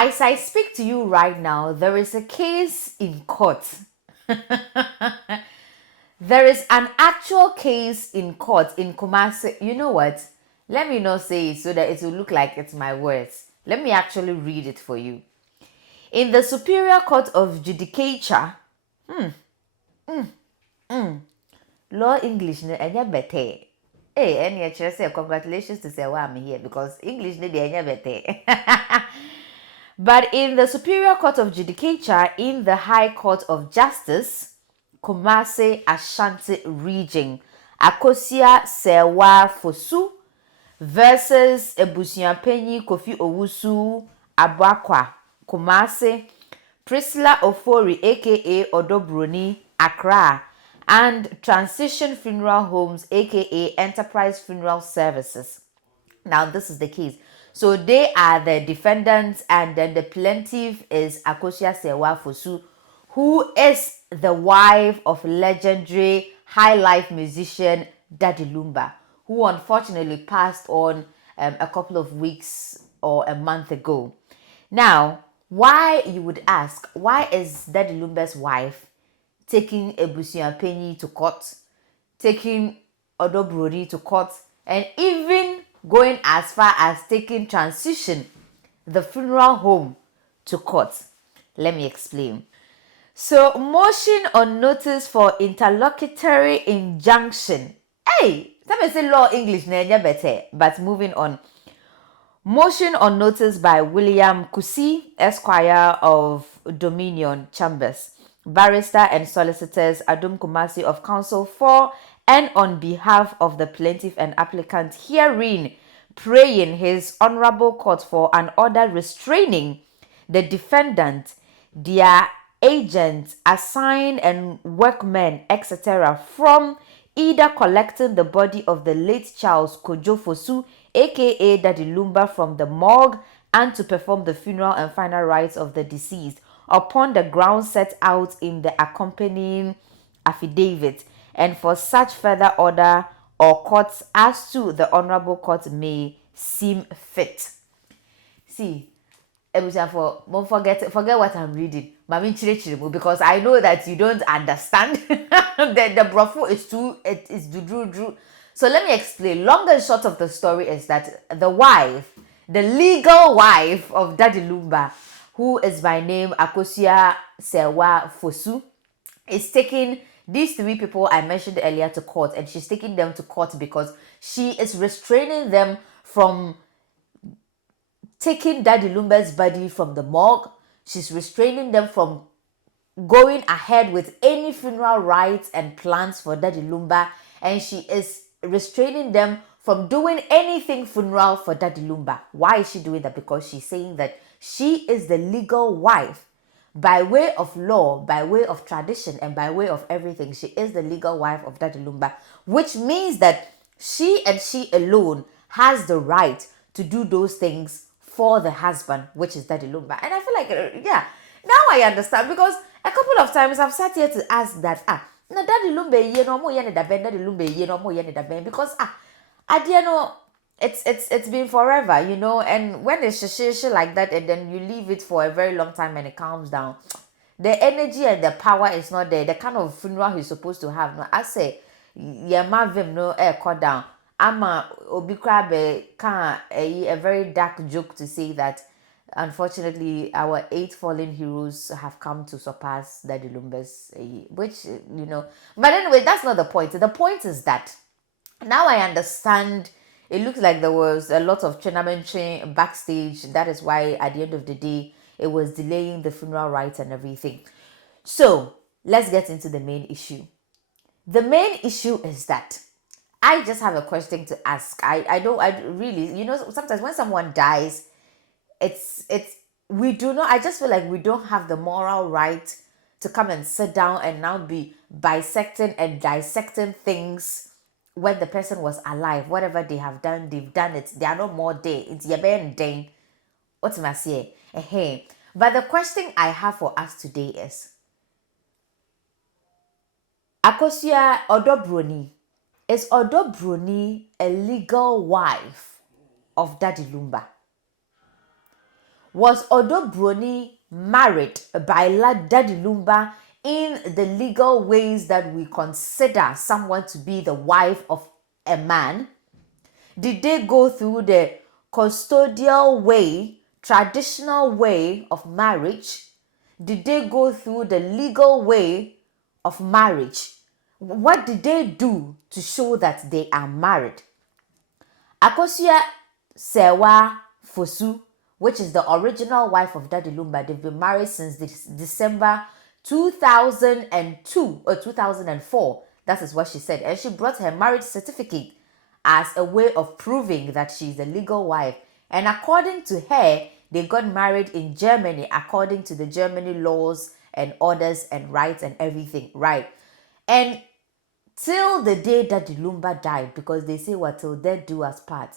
As I speak to you right now, there is a case in court. There is an actual case in court in Kumasi. You know what? Let me not say it so that it will look like it's my words. Let me actually read it for you. In the Superior Court of Judicature, law English ne enya bete. Hey, any actually say congratulations to say why I'm here because English ne de enya bete. But in the Superior Court of Judicature, in the High Court of Justice, Kumasi Ashanti Region, Akosia Sewa Fosuh versus Ebusuapanyi Kofi Owusu Abakwa, Kumasi, Priscilla Ofori aka Odobroni, Accra, and Transition Funeral Homes aka Enterprise Funeral Services. Now, this is the case. So they are the defendants, and then the plaintiff is Akosia Sewa Fosuh, who is the wife of legendary highlife musician Daddy Lumba, who unfortunately passed on a couple of weeks or a month ago. Now, why, you would ask, why is Daddy Lumba's wife taking Ebusuapanyi to court, taking Odobroni to court, and even going as far as taking Transition, the funeral home, to court? Let me explain. So, motion on notice for interlocutory injunction. Hey, that may say law English, better. But moving on. Motion on notice by William Kusi, Esquire of Dominion Chambers, barrister and solicitors Adum Kumasi of Counsel for and on behalf of the plaintiff and applicant herein, praying his honorable court for an order restraining the defendant, their agents, assigned and workmen, etc., from either collecting the body of the late Charles Kwadwo Fosuh, aka Daddy Lumba, from the morgue and to perform the funeral and final rites of the deceased upon the grounds set out in the accompanying affidavit, and for such further order or courts as to the honorable court may seem fit. See, forget what I'm reading. Because I know that you don't understand. the brofo is too, it is drew. So let me explain. Long and short of the story is that the wife, the legal wife of Daddy Lumba, who is by name Akosia Sewa Fosuh, is taking these three people I mentioned earlier to court, and she's taking them to court because she is restraining them from taking Daddy Lumba's body from the morgue. She's restraining them from going ahead with any funeral rites and plans for Daddy Lumba, and she is restraining them from doing anything funeral for Daddy Lumba. Why is she doing that? Because she's saying that she is the legal wife. By way of law, by way of tradition, and by way of everything, she is the legal wife of Daddy Lumba, which means that she and she alone has the right to do those things for the husband, which is Daddy Lumba. And I feel like, yeah, now I understand, because a couple of times I've sat here to ask that, na Daddy Lumba, you know, mo yene da ben, Daddy Lumba, you know, mo yene da ben, because, I don't know, it's been forever, you know, and when it's shishi like that, and then you leave it for a very long time and it calms down, the energy and the power is not there. The kind of funeral he's supposed to have. No, I say, yeah, mavim no air cut down. Ama obi krabe can a very dark joke to say that unfortunately our 8 fallen heroes have come to surpass Daddy Lumba's, which, you know. But anyway, that's not the point. The point is that now I understand. It looks like there was a lot of tournament backstage. That is why at the end of the day it was delaying the funeral rites and everything. So let's get into the main issue. The main issue is that I just have a question to ask. I really, you know, sometimes when someone dies, we do not, I just feel like we don't have the moral right to come and sit down and now be bisecting and dissecting things when the person was alive. Whatever they have done, they've done it. They are no more there. It's your ben day. What am I saying? Hey. But the question I have for us today is, Akosia Odobroni, is Odobroni a legal wife of Daddy Lumba? Was Odobroni married by Daddy Lumba in the legal ways that we consider someone to be the wife of a man? Did they go through the custodial way, traditional way of marriage? Did they go through the legal way of marriage? What did they do to show that they are married? Akosua Sewa Fosuh, which is the original wife of Daddy Lumba, they've been married since December 2002 or 2004. That is what she said. And she brought her marriage certificate as a way of proving that she's a legal wife. And according to her, they got married in Germany according to the Germany laws and orders and rights and everything, right? And till the day that Daddy Lumba died, because they say, well, till death do us part.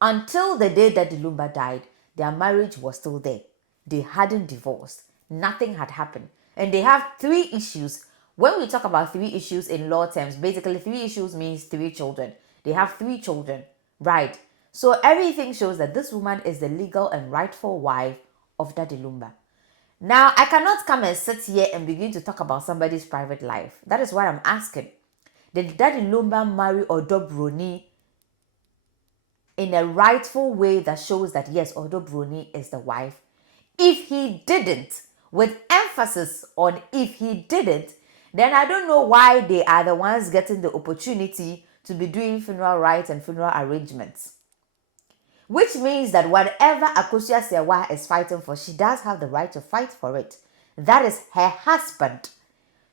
Until the day that Daddy Lumba died, their marriage was still there. They hadn't divorced. Nothing had happened. And they have 3 issues. When we talk about 3 issues in law terms, basically 3 issues means 3 children. They have 3 children, right? So everything shows that this woman is the legal and rightful wife of Daddy Lumba. Now, I cannot come and sit here and begin to talk about somebody's private life. That is what I'm asking. Did Daddy Lumba marry Odobroni in a rightful way that shows that yes, Odobroni is the wife? If he didn't, with emphasis on if he didn't, then I don't know why they are the ones getting the opportunity to be doing funeral rites and funeral arrangements. Which means that whatever Akosua Sewa is fighting for, she does have the right to fight for it. That is her husband.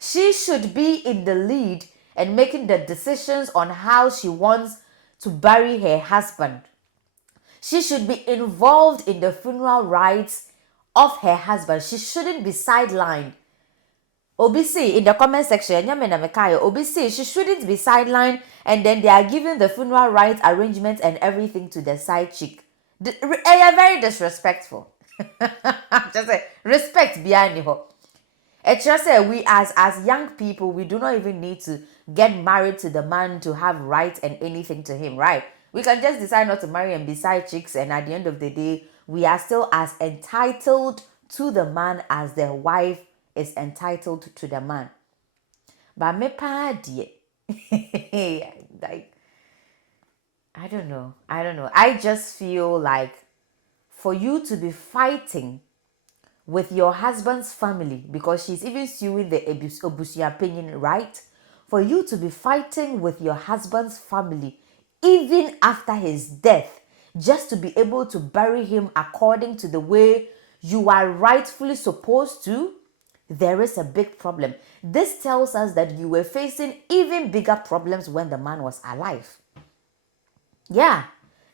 She should be in the lead and making the decisions on how she wants to bury her husband. She should be involved in the funeral rites of her husband. She shouldn't be sidelined. Obisi, in the comment section, Obisi, she shouldn't be sidelined and then they are giving the funeral rites arrangements and everything to the side chick. They are very disrespectful. Just say, respect behind you. It's just say we as young people, we do not even need to get married to the man to have rights and anything to him, right? We can just decide not to marry and be side chicks, and at the end of the day, we are still as entitled to the man as the wife is entitled to the man. But me pa die. Like, I don't know. I just feel like for you to be fighting with your husband's family, because she's even suing the Obusia opinion, right? For you to be fighting with your husband's family even after his death, just to be able to bury him according to the way you are rightfully supposed to, there is a big problem. This tells us that you were facing even bigger problems when the man was alive. Yeah,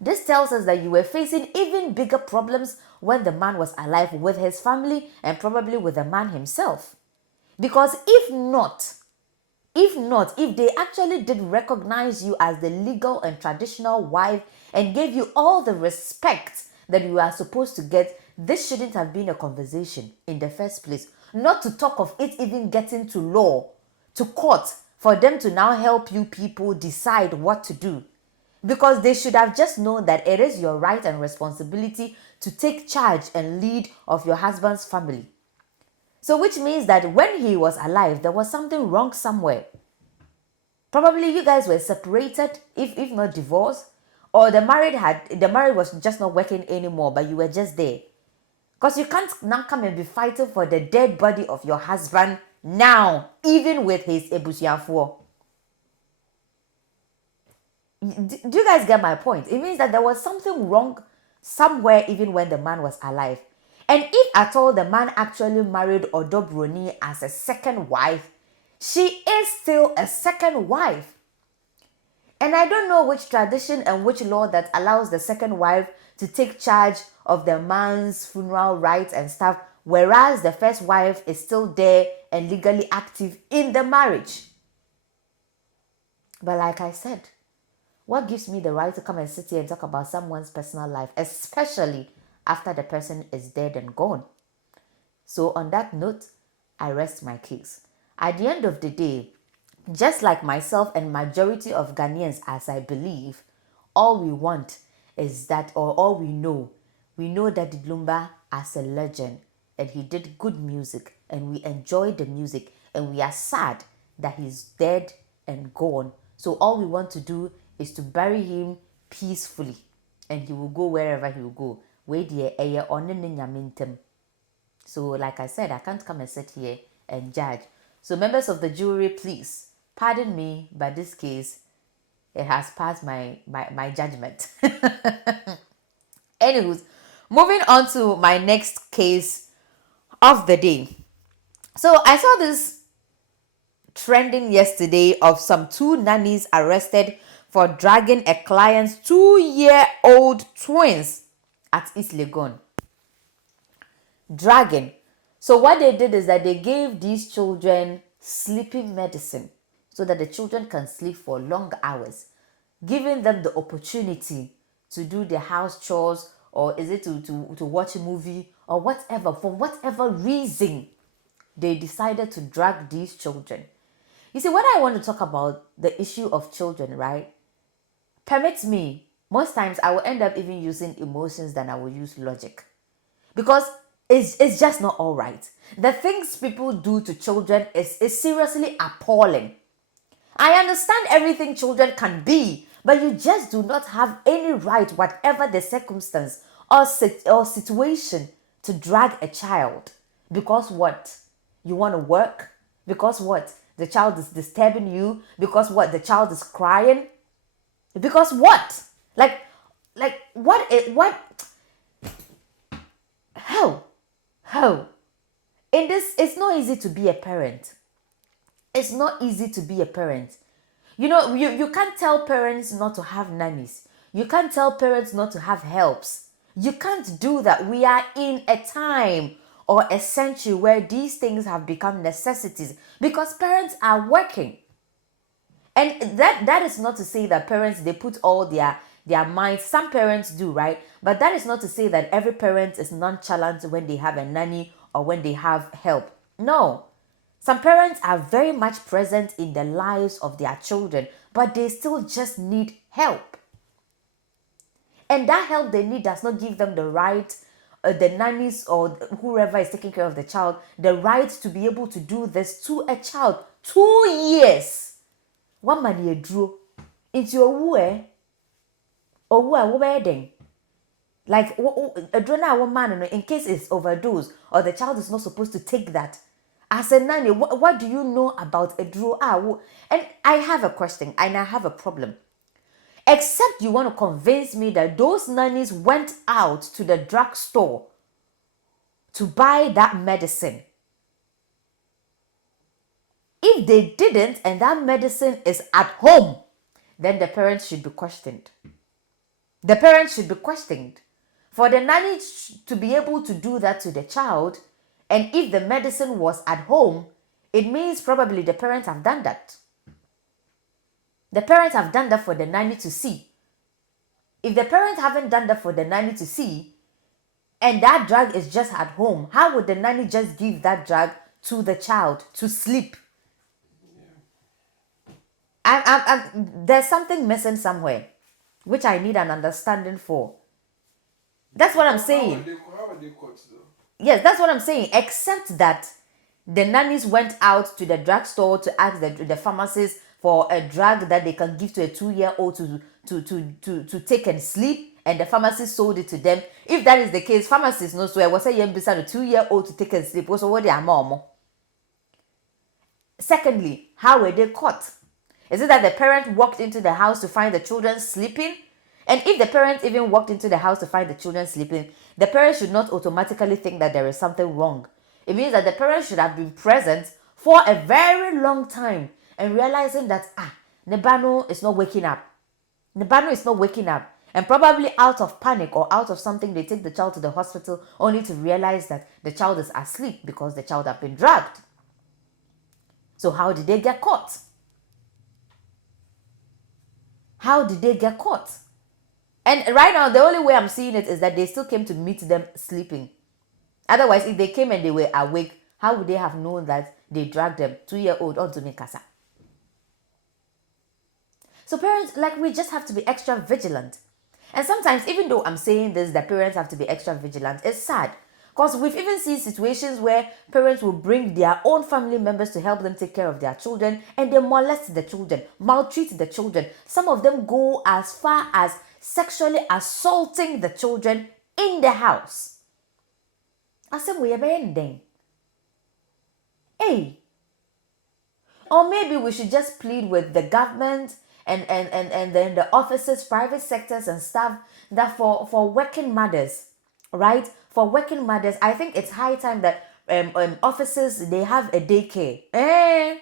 this tells us that you were facing even bigger problems when the man was alive with his family and probably with the man himself. Because if they actually did recognize you as the legal and traditional wife and gave you all the respect that you are supposed to get, this shouldn't have been a conversation in the first place. Not to talk of it even getting to law, to court, for them to now help you people decide what to do. Because they should have just known that it is your right and responsibility to take charge and lead of your husband's family. So which means that when he was alive, there was something wrong somewhere. Probably you guys were separated, if not divorced, or the marriage was just not working anymore, but you were just there. Because you can't now come and be fighting for the dead body of your husband now, even with his ebusiafo. Do you guys get my point? It means that there was something wrong somewhere even when the man was alive. And if at all the man actually married Odobroni as a second wife, she is still a second wife. And I don't know which tradition and which law that allows the second wife to take charge of the man's funeral rites and stuff, whereas the first wife is still there and legally active in the marriage. But like I said, what gives me the right to come and sit here and talk about someone's personal life, especially after the person is dead and gone? So on that note, I rest my case. At the end of the day, just like myself and majority of Ghanaians, as I believe, all we want is that, or all we know that Daddy Lumba as a legend, and he did good music, and we enjoyed the music, and we are sad that he's dead and gone. So all we want to do is to bury him peacefully, and he will go wherever he will go. So like I said, I can't come and sit here and judge. So members of the jury, please pardon me, but this case, it has passed my judgment. Anywho, moving on to my next case of the day. So I saw this trending yesterday of some two nannies arrested for dragging a client's 2-year-old twins at East Legon. Dragging. So what they did is that they gave these children sleeping medicine so that the children can sleep for long hours, giving them the opportunity to do their house chores, or is it to watch a movie or whatever. For whatever reason, they decided to drag these children. You see, when I want to talk about the issue of children, right, permit me, most times I will end up even using emotions than I will use logic. Because it's just not all right. The things people do to children is seriously appalling. I understand everything children can be, but you just do not have any right, whatever the circumstance or situation, to drag a child. Because what? You want to work? Because what? The child is disturbing you? Because what? The child is crying? Because what? Like what? How? In this, it's not easy to be a parent. It's not easy to be a parent. You know, you can't tell parents not to have nannies. You can't tell parents not to have helps. You can't do that. We are in a time or a century where these things have become necessities because parents are working. And that is not to say that parents, they put all their minds. Some parents do, right? But that is not to say that every parent is nonchalant when they have a nanny or when they have help. No. Some parents are very much present in the lives of their children, but they still just need help. And that help they need does not give them the right, the nannies or whoever is taking care of the child, the right to be able to do this to a child. 2 years. One man you drew into your way. Or what wedding? Like a drone woman, in case it's overdose or the child is not supposed to take that. As a nanny, what do you know about a draw? And I have a question and I have a problem. Except you want to convince me that those nannies went out to the drugstore to buy that medicine. If they didn't and that medicine is at home, then the parents should be questioned. The parents should be questioned. For the nanny to be able to do that to the child, and if the medicine was at home, it means probably the parents have done that. The parents have done that for the nanny to see. If the parents haven't done that for the nanny to see, and that drug is just at home, how would the nanny just give that drug to the child to sleep? There's something missing somewhere, which I need an understanding for. That's what I'm saying. How are they caught though? Yes, that's what I'm saying. Except that the nannies went out to the drugstore to ask the pharmacist for a drug that they can give to a 2-year-old to take and sleep, and the pharmacist sold it to them. If that is the case, pharmacist knows where was a young beside a 2-year-old to take and sleep. Also, what they are mom. Secondly, how were they caught? Is it that the parent walked into the house to find the children sleeping? And if the parents even walked into the house to find the children sleeping, the parents should not automatically think that there is something wrong. It means that the parents should have been present for a very long time and realizing that, Nebano is not waking up. Nebano is not waking up. And probably out of panic or out of something, they take the child to the hospital only to realize that the child is asleep because the child has been dragged. So how did they get caught? How did they get caught? And right now, the only way I'm seeing it is that they still came to meet them sleeping. Otherwise, if they came and they were awake, how would they have known that they dragged them 2-year-old onto Mikasa? So parents, we just have to be extra vigilant. And sometimes, even though I'm saying this, that parents have to be extra vigilant, it's sad. Because we've even seen situations where parents will bring their own family members to help them take care of their children, and they molest the children, maltreat the children. Some of them go as far as sexually assaulting the children in the house. I said, we are ending. Hey. Or maybe we should just plead with the government and then the offices, private sectors and stuff, that for working mothers, right? For working mothers, I think it's high time that offices, they have a daycare. Yeah.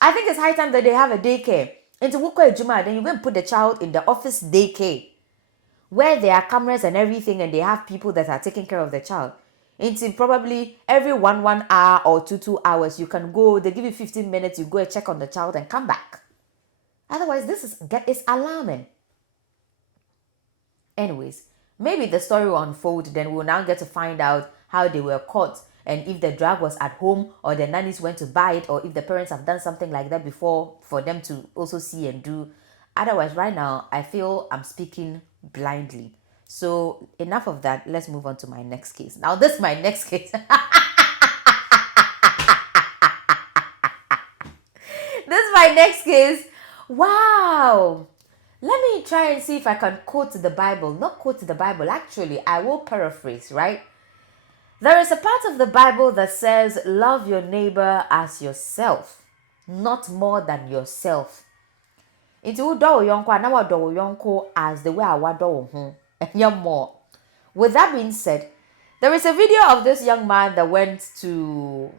I think it's high time that they have a daycare. Into Wukwa Juma, then you go and put the child in the office daycare, where there are cameras and everything, and they have people that are taking care of the child. Into probably every one hour or 2 hours, you can go, they give you 15 minutes, you go and check on the child and come back. Otherwise, it's alarming. Anyways, maybe the story will unfold, then we'll now get to find out how they were caught, and if the drug was at home or the nannies went to buy it, or if the parents have done something like that before for them to also see and do. Otherwise, right now, I feel I'm speaking blindly. So enough of that. Let's move on to my next case. Now, this is my next case. This is my next case. Wow. Let me try and see if I can quote the Bible. Not quote the Bible. Actually, I will paraphrase, right? There is a part of the Bible that says, love your neighbor as yourself, not more than yourself. Into udo yonko anawa do yonko as the way I do more. With that being said, there is a video of this young man that went to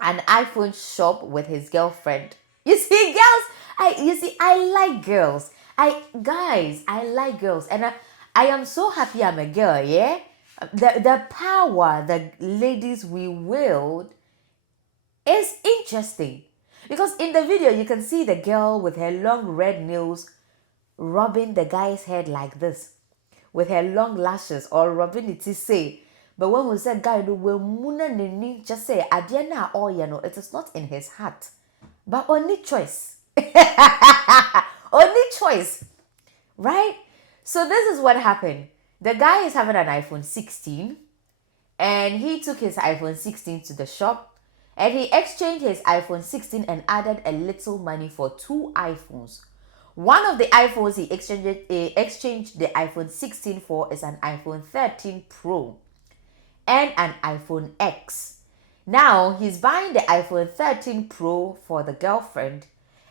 an iPhone shop with his girlfriend. You see, girls, I like girls. I like girls, and I am so happy I'm a girl. Yeah, the power that ladies we wield is interesting, because in the video you can see the girl with her long red nails rubbing the guy's head like this with her long lashes, or rubbing it to say. But when we say guy, we just say adiana or it is not in his heart, but only choice. Only choice, right? So this is what happened. The guy is having an iPhone 16, and he took his iPhone 16 to the shop, and he exchanged his iPhone 16 and added a little money for 2 iPhones. One of the iPhones he exchanged the iPhone 16 for is an iPhone 13 Pro and an iPhone X. Now he's buying the iPhone 13 Pro for the girlfriend,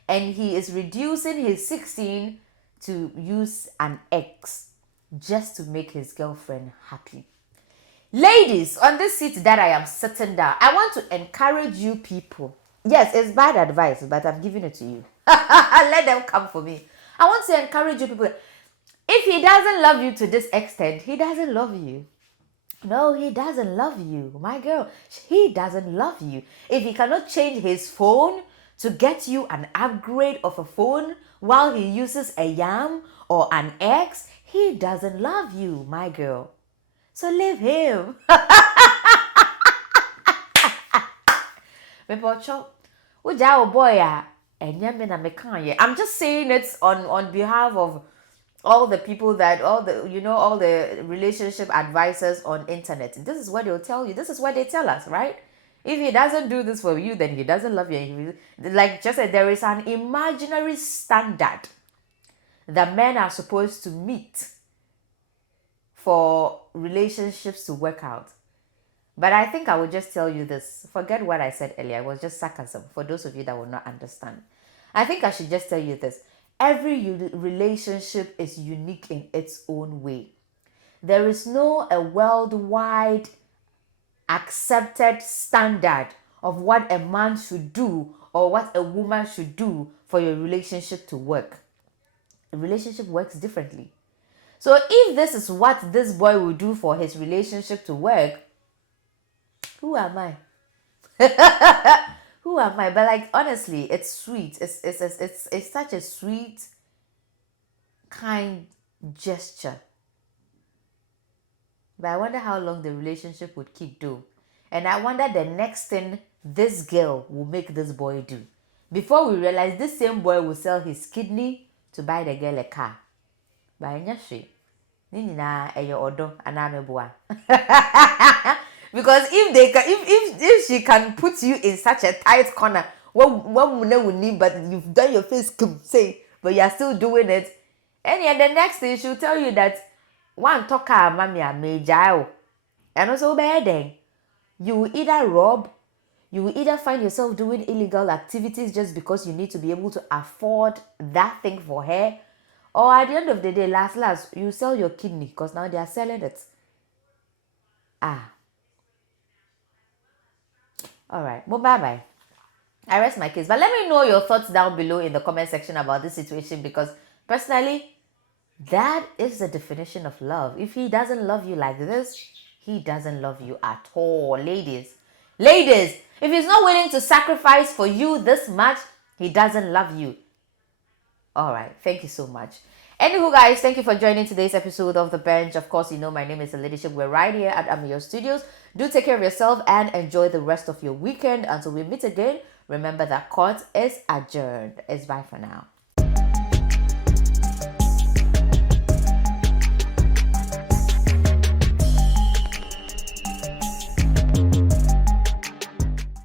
and he is reducing his 16 to use an X just to make his girlfriend happy. Ladies, on this seat that I am sitting down, I want to encourage you people. Yes, it's bad advice, but I'm giving it to you. Let them come for me. I want to encourage you people. If he doesn't love you to this extent, he doesn't love you. No, he doesn't love you. My girl, he doesn't love you. If he cannot change his phone to get you an upgrade of a phone while he uses a Yam or an X, he doesn't love you, my girl. So leave him. I'm just saying it on behalf of all the people that all the relationship advisors on internet. This is what they'll tell you. This is what they tell us, right? If he doesn't do this for you, then he doesn't love you. Like just said, there is an imaginary standard that men are supposed to meet for relationships to work out. But I think I will just tell you this. Forget what I said earlier. It was just sarcasm for those of you that will not understand. I think I should just tell you this. Every relationship is unique in its own way. There is no a worldwide accepted standard of what a man should do or what a woman should do for your relationship to work. A relationship works differently. So if this is what this boy will do for his relationship to work, who am I? Who am I? But like honestly, it's sweet. It's such a sweet, kind gesture. But I wonder how long the relationship would keep though. And I wonder the next thing this girl will make this boy do. Before we realize this same boy will sell his kidney to buy the girl a car. But Nina eyo odo anamebua. Because if she can put you in such a tight corner, what we need, but you've done your face say, but you're still doing it. And yeah, the next thing she'll tell you that one talker mommy a major. And also bad then. You will either rob, you will either find yourself doing illegal activities just because you need to be able to afford that thing for her. Or at the end of the day, last, you sell your kidney because now they are selling it. Alright, well, bye-bye. I rest my case. But let me know your thoughts down below in the comment section about this situation, because personally, that is the definition of love. If he doesn't love you like this, he doesn't love you at all. Ladies, if he's not willing to sacrifice for you this much, he doesn't love you. All right. Thank you so much. Anywho, guys, thank you for joining today's episode of The Bench. Of course, you know my name is Leadership. We're right here at Ameyaw Studios. Do take care of yourself and enjoy the rest of your weekend. Until we meet again, remember that court is adjourned. It's bye for now.